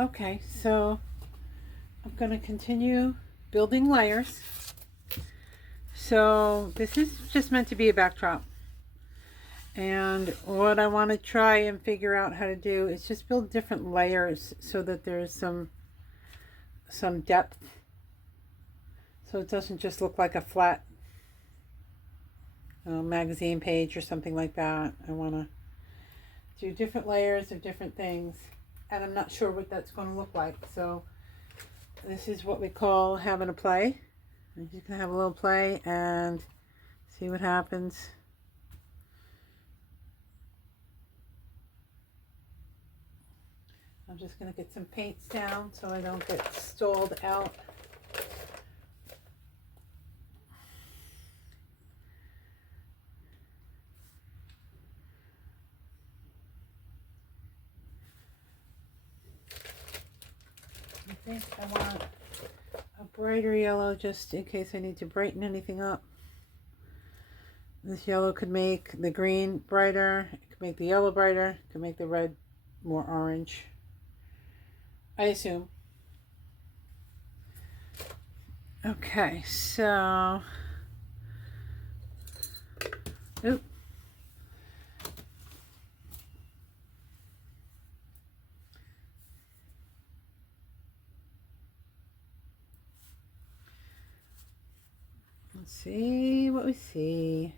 Okay, so I'm going to continue building layers. So this is just meant to be a backdrop. And what I want to try and figure out how to do is just build different layers so that there's some depth. So it doesn't just look like a flat magazine page or something like that. I want to do different layers of different things. And I'm not sure what that's going to look like. So this is what we call having a play. I'm just going to have a little play and see what happens. I'm just going to get some paints down so I don't get stalled out. I think I want a brighter yellow just in case I need to brighten anything up. This yellow could make the green brighter, it could make the yellow brighter, it could make the red more orange, I assume. Okay, so, oop. Let's see what we see.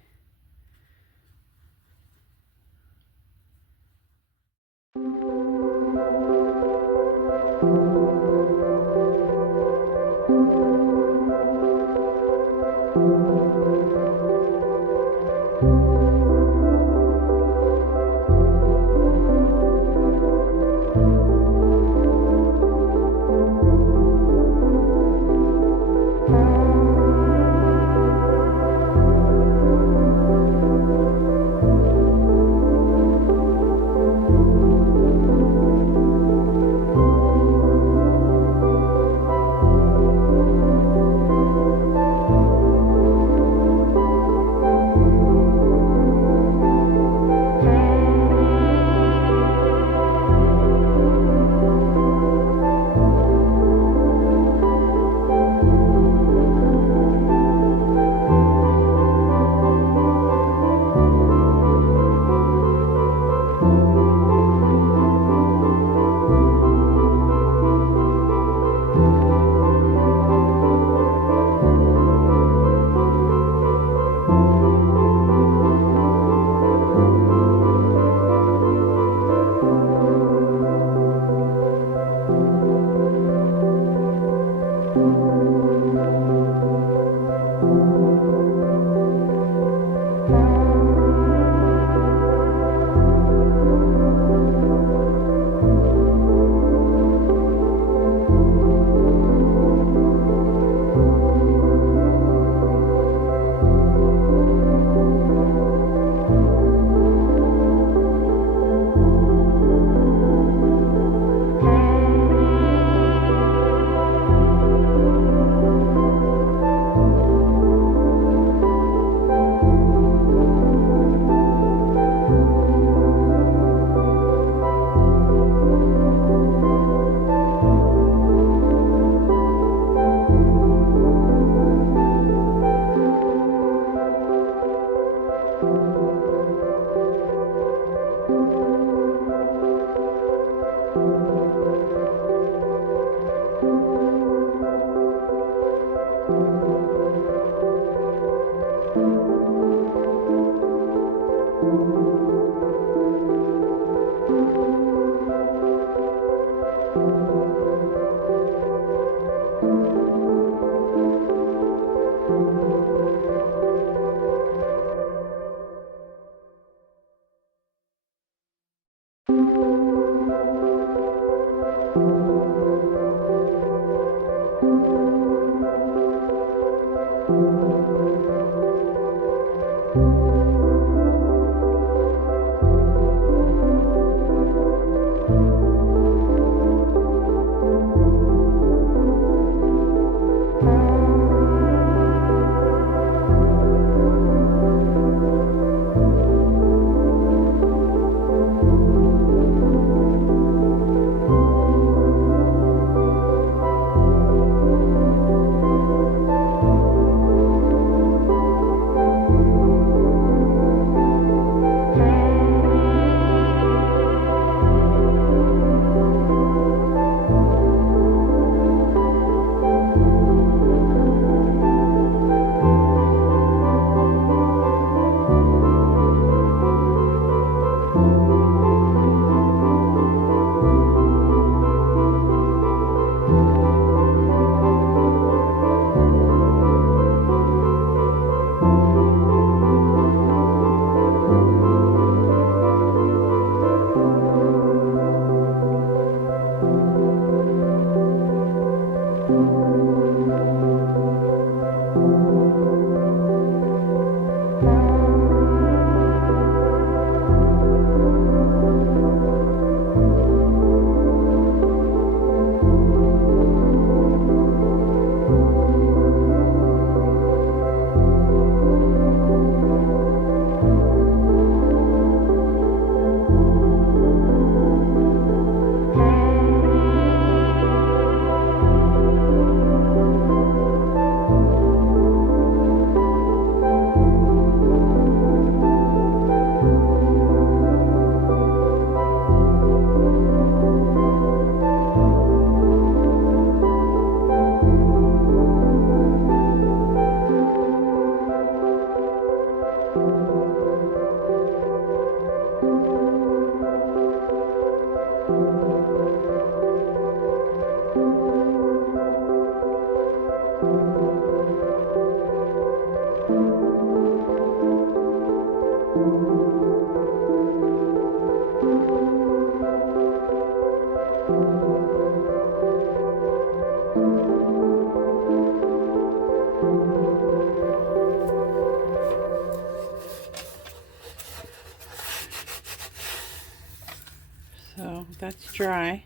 So that's dry.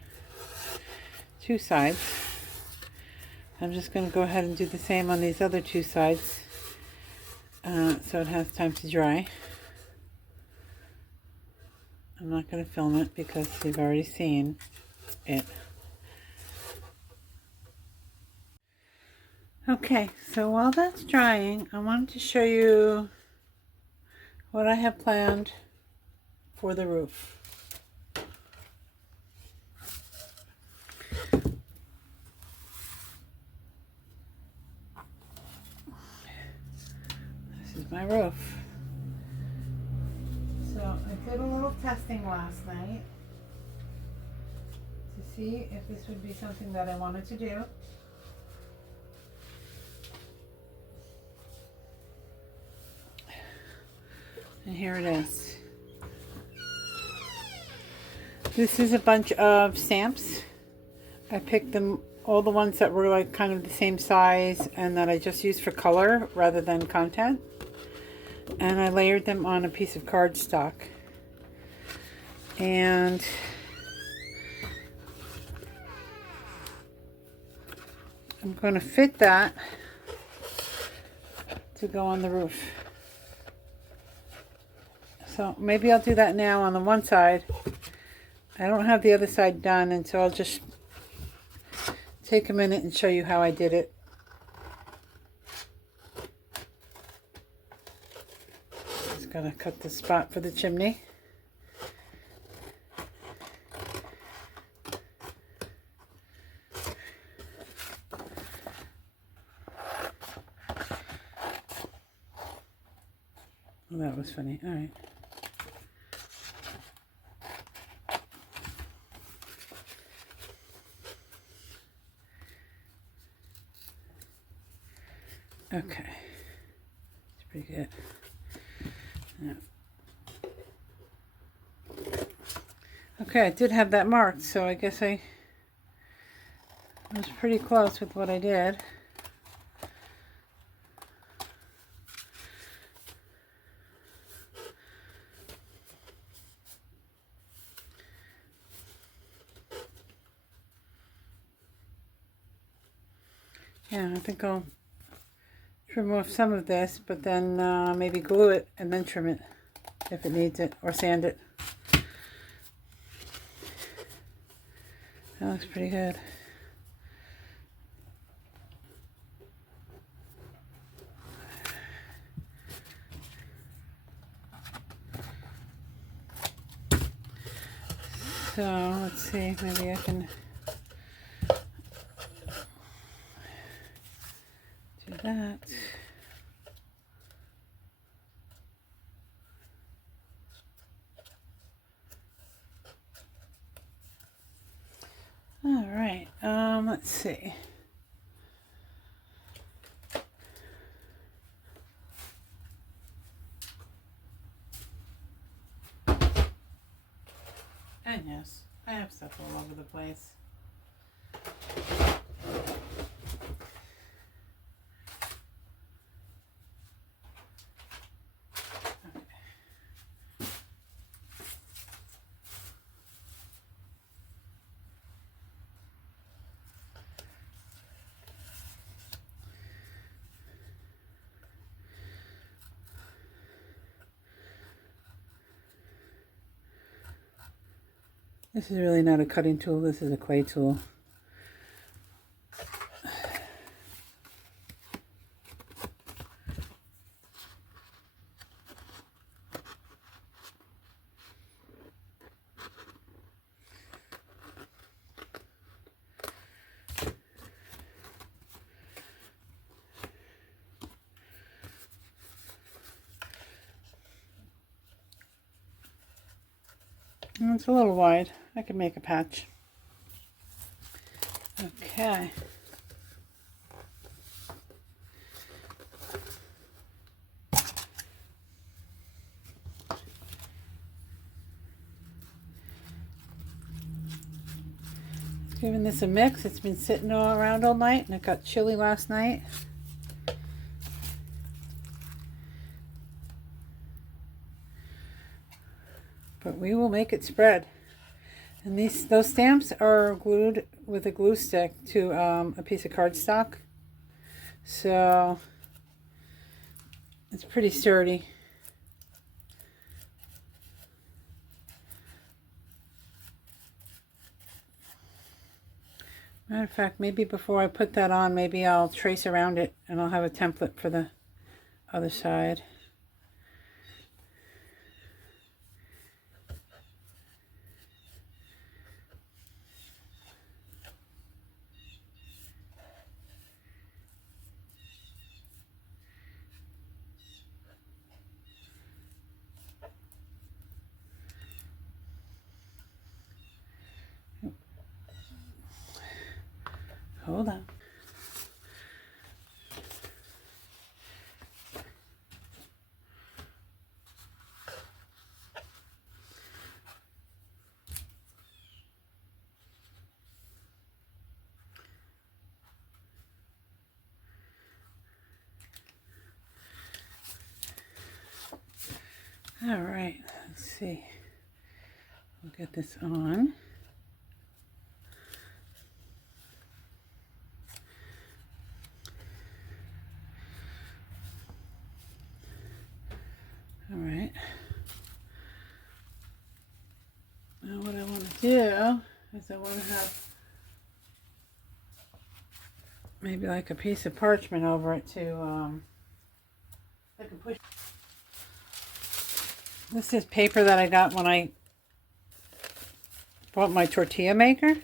2 sides. I'm just going to go ahead and do the same on these other 2 sides so it has time to dry. I'm not going to film it because you've already seen it. Okay, so while that's drying, I wanted to show you what I have planned for the roof. This is my roof. So I did a little testing last night to see if this would be something that I wanted to do. And here it is. This is a bunch of stamps. I picked them, all the ones that were like kind of the same size and that I just used for color rather than content. And I layered them on a piece of cardstock. And I'm going to fit that to go on the roof. So maybe I'll do that now on the one side. I don't have the other side done, and so I'll just take a minute and show you how I did it. Just gotta cut the spot for the chimney. Well, that was funny. All right. Okay, it's pretty good. Yeah. Okay, I did have that marked, so I guess I was pretty close with what I did. Yeah, I think I'll trim off some of this, but then maybe glue it and then trim it if it needs it, or sand it. That looks pretty good. So let's see, maybe I can do that. All right, let's see. And yes, I have stuff all over the place. This is really not a cutting tool, this is a clay tool. It's a little wide. I can make a patch. Okay. Giving this a mix. It's been sitting all around all night and it got chilly last night. But we will make it spread. And those stamps are glued with a glue stick to a piece of cardstock. So it's pretty sturdy. Matter of fact, maybe before I put that on, maybe I'll trace around it and I'll have a template for the other side. Hold on. All right, let's see. We'll get this on. All right. Now what I want to do is I want to have maybe like a piece of parchment over it to I can push. This is paper that I got when I bought my tortilla maker.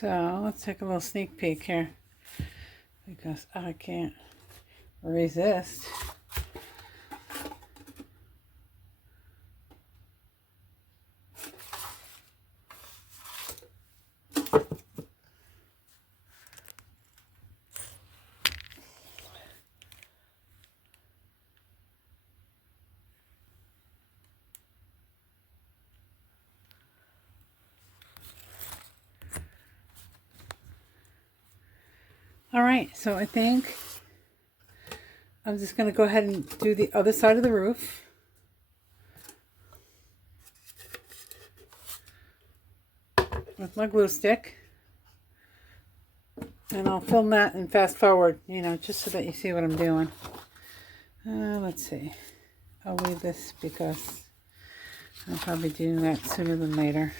So let's take a little sneak peek here because I can't resist. All right, so I think I'm just going to go ahead and do the other side of the roof. With my glue stick. And I'll film that and fast forward, you know, just so that you see what I'm doing. Let's see. I'll leave this because I'll probably do that sooner than later.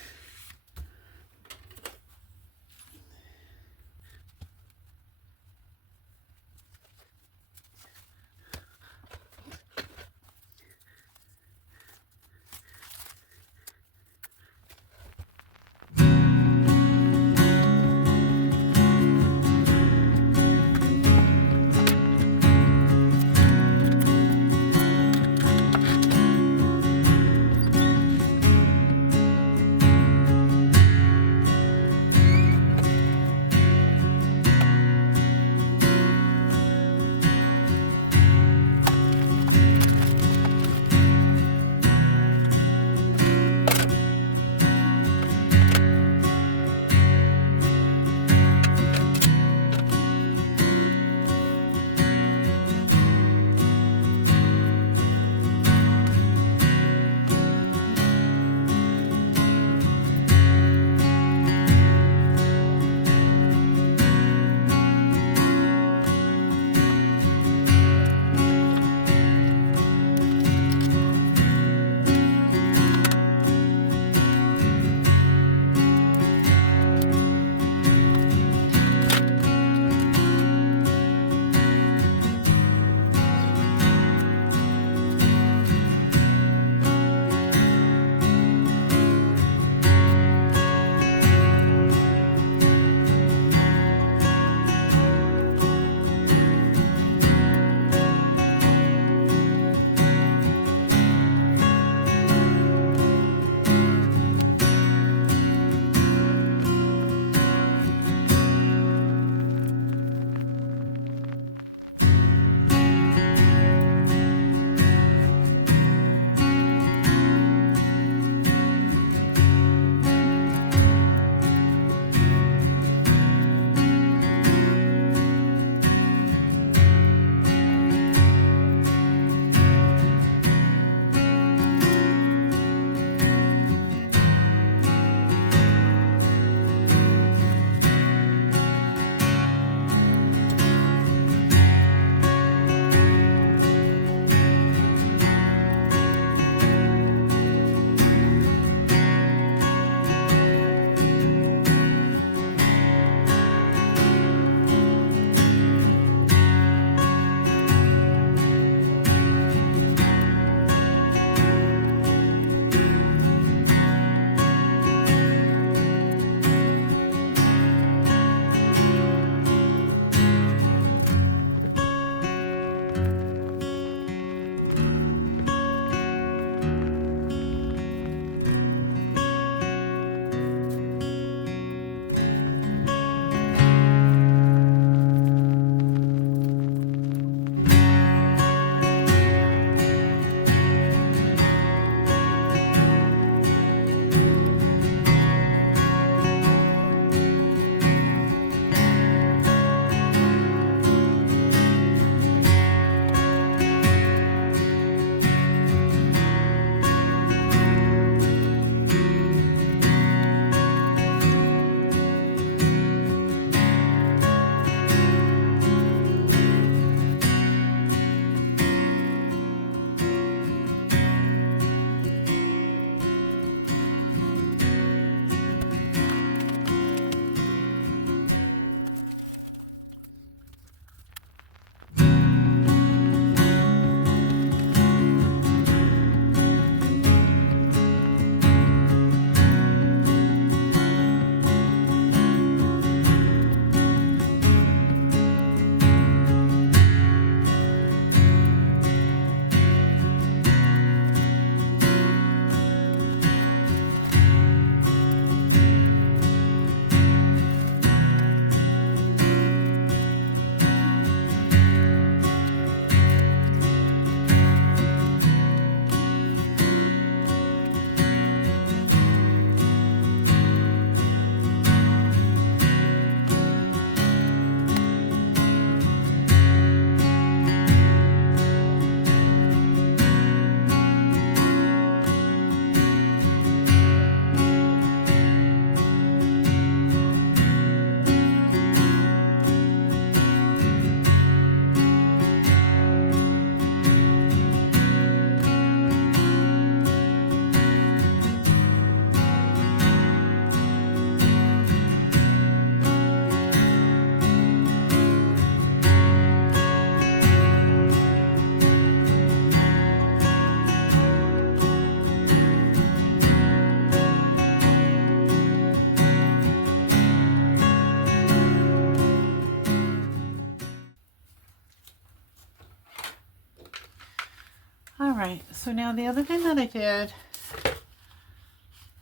Alright, so now the other thing that I did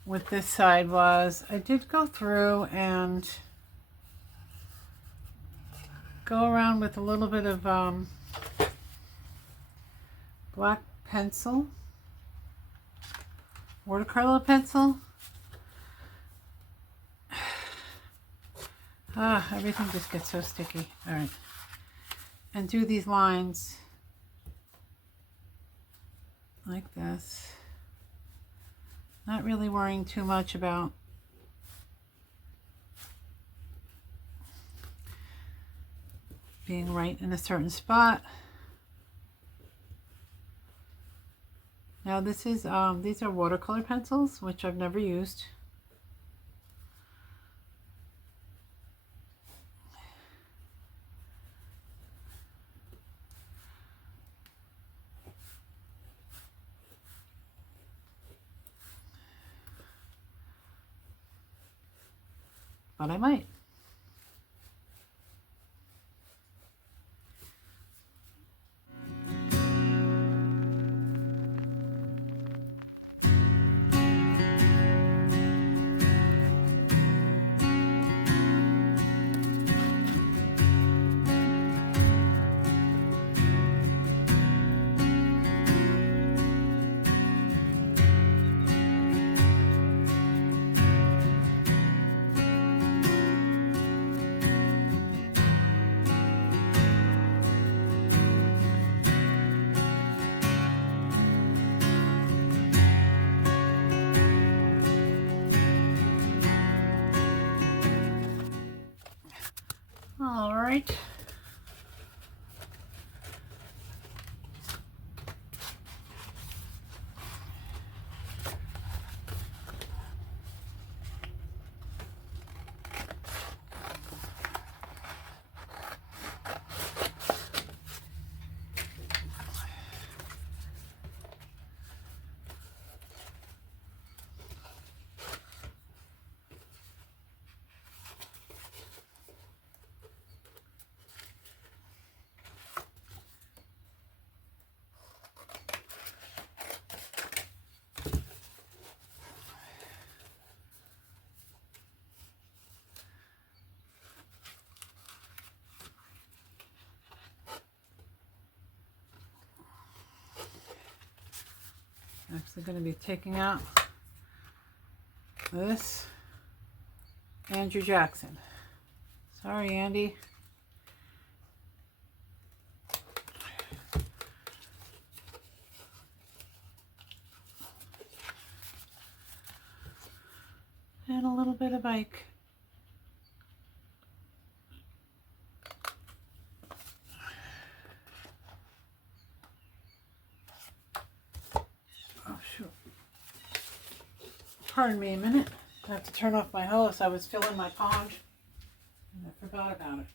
with this side was I did go through and go around with a little bit of black pencil, watercolor pencil. Everything just gets so sticky. Alright. And do these lines like this. Not really worrying too much about being right in a certain spot. Now this is these are watercolor pencils, which I've never used. But I might. All right. Actually going to be taking out this Andrew Jackson. Sorry, Andy. And a little bit of Ike. Pardon me a minute. I have to turn off my hose. I was filling my pond and I forgot about it.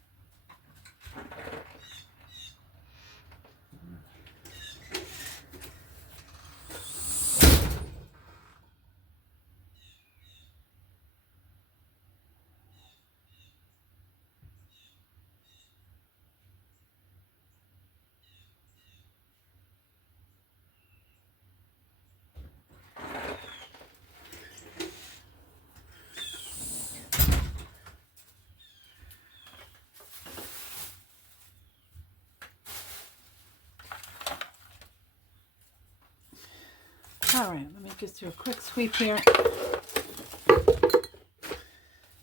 All right, let me just do a quick sweep here.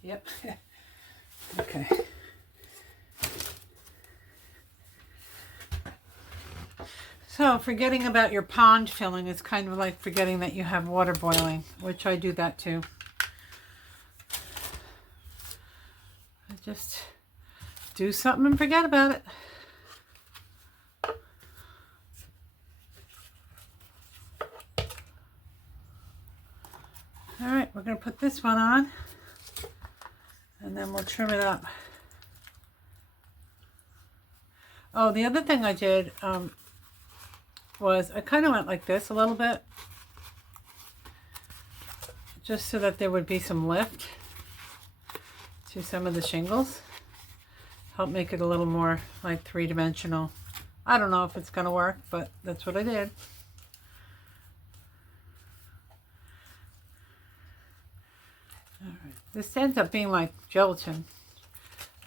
Yep. Okay. So forgetting about your pond filling is kind of like forgetting that you have water boiling, which I do that too. I just do something and forget about it. All right, we're going to put this one on and then we'll trim it up. Oh, the other thing I did was I kind of went like this a little bit, just so that there would be some lift to some of the shingles. Help make it a little more like three-dimensional. I don't know if it's going to work, but that's what I did. This ends up being like gelatin.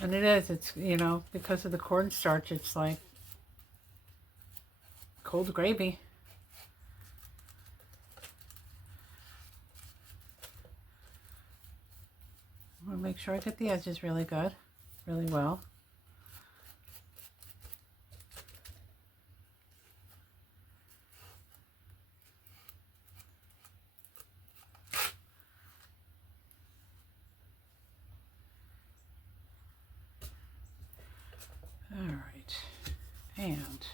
And it is. It's, you know, because of the cornstarch, it's like cold gravy. I want to make sure I get the edges really good, really well. All right, and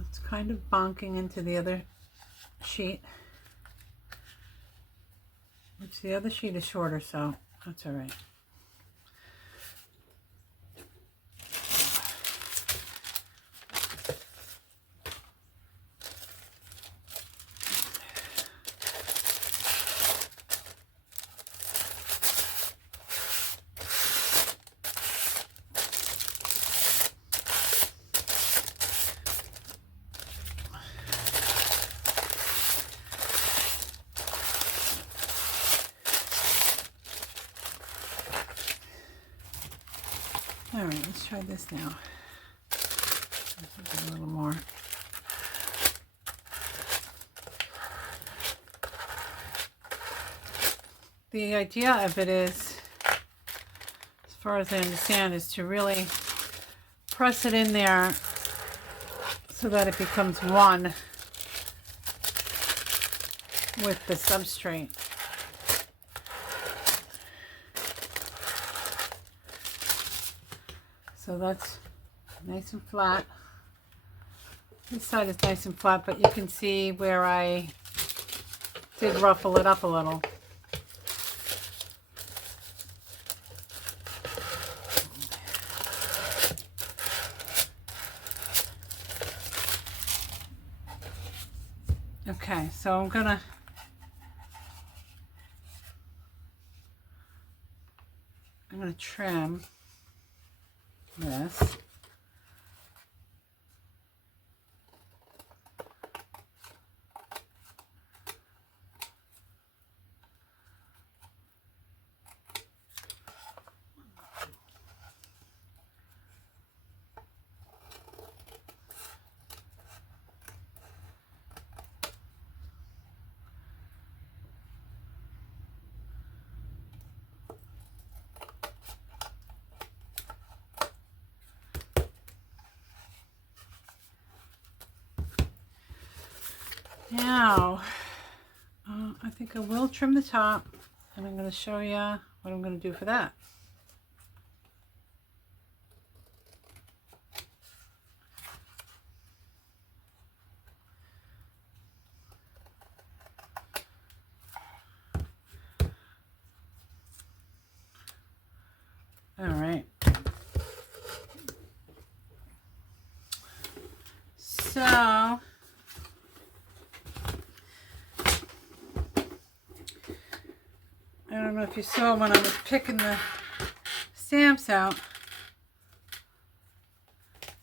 it's kind of bonking into the other sheet, which the other sheet is shorter, so that's all right. All right, let's try this now. This is a little more. The idea of it is, as far as I understand, is to really press it in there so that it becomes one with the substrate. So that's nice and flat. This side is nice and flat, but you can see where I did ruffle it up a little. Okay, so I'm gonna trim this. Now, I think I will trim the top, and I'm going to show you what I'm going to do for that. All right. So, I don't know if you saw when I was picking the stamps out,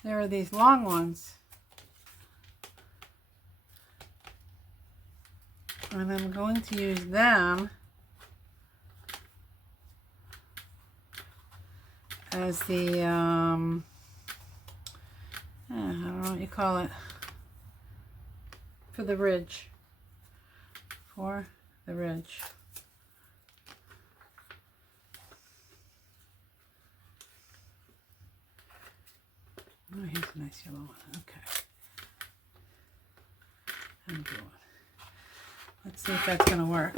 there are these long ones. And I'm going to use them as the, I don't know what you call it, for the ridge. For the ridge. Oh, here's a nice yellow one. Okay. And blue one. Let's see if that's going to work.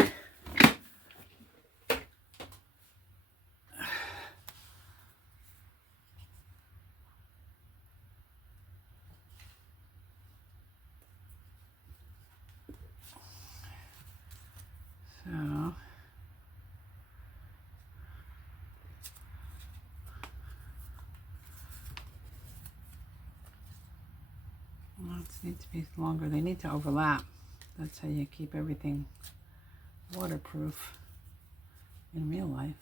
So, lots need to be longer. They need to overlap. That's how you keep everything waterproof in real life.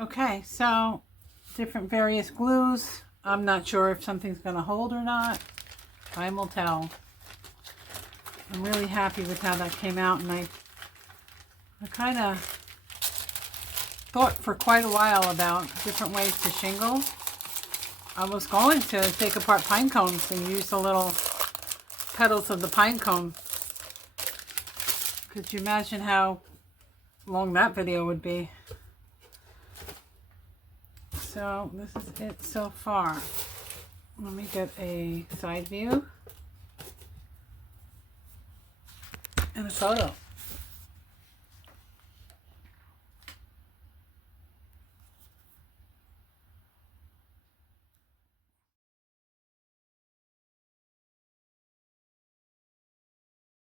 Okay, so different various glues. I'm not sure if something's going to hold or not. Time will tell. I'm really happy with how that came out, and I kind of thought for quite a while about different ways to shingle. I was going to take apart pine cones and use the little petals of the pine cone. Could you imagine how long that video would be? So this is it so far. Let me get a side view and a photo.